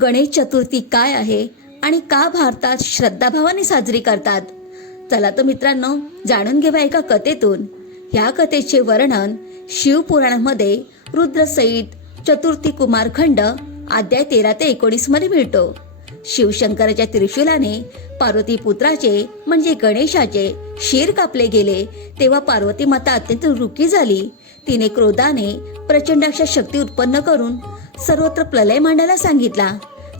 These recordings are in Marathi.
गणेश चतुर्थी काय आहे आणि का भारतात श्रद्धाभावाने साजरी करतात? चला तर मित्रांनो, जाणून घेऊया एका कथेतून. ह्या कथेचे वर्णन शिवपुराणामध्ये रुद्रसहित चतुर्थी कुमारखंड अध्याय 13 ते 19 मध्ये मिळतो. शिवशंकराच्या त्रिशूलाने पार्वती पुत्राचे म्हणजे गणेशाचे शिर कापले गेले तेव्हा पार्वती माता अत्यंत रुखी झाली. तिने क्रोधाने प्रचंड अशा शक्ती उत्पन्न करून सर्वत्र प्रलय मांडायला सांगितला.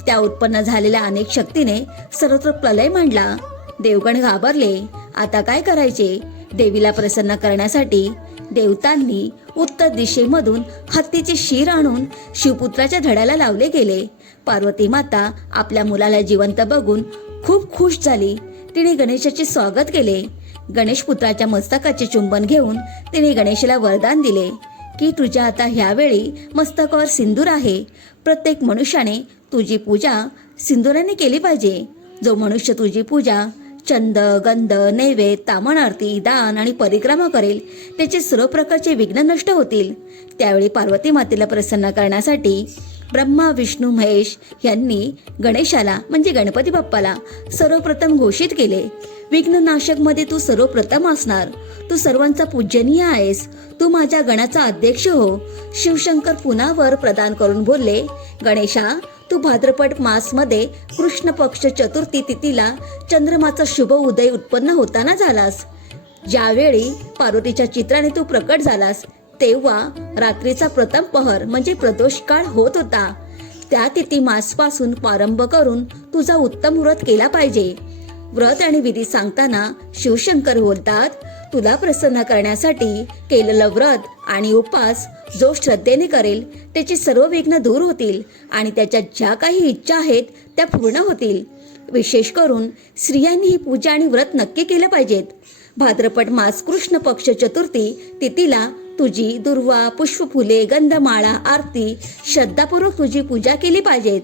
त्या उत्पन्न झालेल्या अनेक शक्तीने सर्वत्र प्रलय मांडला. देवगण घाबरले. आता काय करायचे? देवीला प्रसन्न करण्यासाठी देवतांनी उत्तर दिशेमधून हत्तीचे शिर आणून शिवपुत्राच्या धड्याला लावले गेले. पार्वती माता आपल्या मुलाला जिवंत बघून खूप खुश झाली. तिने गणेशाचे स्वागत केले. गणेश पुत्राच्या मस्तकाचे चुंबन घेऊन तिने गणेशाला वरदान दिले की तुझ्या आता ह्यावेळी मस्तकावर सिंदूर आहे. प्रत्येक मनुष्याने तुझी पूजा सिंदुराने केली पाहिजे. जो मनुष्य तुझी पूजा चंद, गंध, नैवेद्य, तामण आरती, दान आणि परिक्रमा करेल त्याचे सर्व प्रकारचे विघ्न नष्ट होतील. त्यावेळी पार्वती मातेला प्रसन्न करण्यासाठी ब्रह्मा, विष्णू, महेश यांनी गणेशाला म्हणजे गणपती बाप्पाला सर्वप्रथम घोषित केले, विघ्ननाशक मध्ये तू सर्वप्रथम असणार. तू सर्वांचा पूजनीय आहेस. तू माझ्या गणाचा अध्यक्ष हो. शिवशंकर पुन्हा वर प्रदान करून बोलले, गणेशा, तू भाद्रपद मास मध्ये कृष्ण पक्ष चतुर्थी तिथीला चंद्रमाचा शुभ उदय उत्पन्न होताना झालास. ज्यावेळी पार्वतीच्या चित्राने तू प्रकट झालास तेव्हा रात्रीचा प्रथम पहर म्हणजे प्रदोष काळ होत होता. त्या तिथी मास पासून प्रारंभ करून तुझा उत्तम व्रत केला पाहिजे. व्रत आणि विधी सांगताना शिवशंकर बोलतात, तुला प्रसन्न करण्यासाठी केलेलं व्रत आणि उपास जो श्रद्धेने करेल त्याचे सर्व विघ्न दूर होतील आणि त्याच्या ज्या काही इच्छा आहेत त्या पूर्ण होतील. विशेष करून स्त्रियांनी ही पूजा आणि व्रत नक्की केलं पाहिजेत. भाद्रपद मास कृष्ण पक्ष चतुर्थी तिथीला तुझी दुर्वा, पुष्पफुले, गंधमाळा, आरती श्रद्धापूर्वक तुझी पूजा केली पाहिजेत.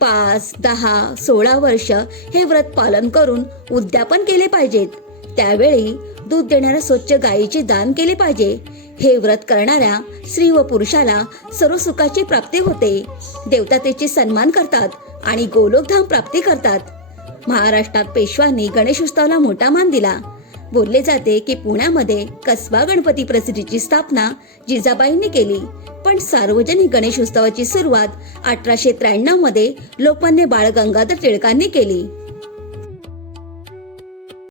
5, 10, 16 वर्ष हे व्रत पालन करून उद्यापन केले पाहिजेत. त्यावेळी दूध देणाऱ्या स्वच्छ गायीचे दान केले पाहिजे. हे व्रत करणाऱ्या स्त्री व पुरुषाला सर्व सुखाची प्राप्ती होते. देवता त्याचे सन्मान करतात आणि गोलोकधाम प्राप्ती करतात. महाराष्ट्रात पेशवांनी गणेश उत्सवाला मोठा मान दिला. बोलले जाते की पुण्यामध्ये कसबा गणपती प्रसिद्धीची स्थापना जिजाबाईंनी केली, पण सार्वजनिक गणेश उत्सवाची सुरुवात 1893 मध्ये लोकमान्य बाळ गंगाधर टिळकांनी केली.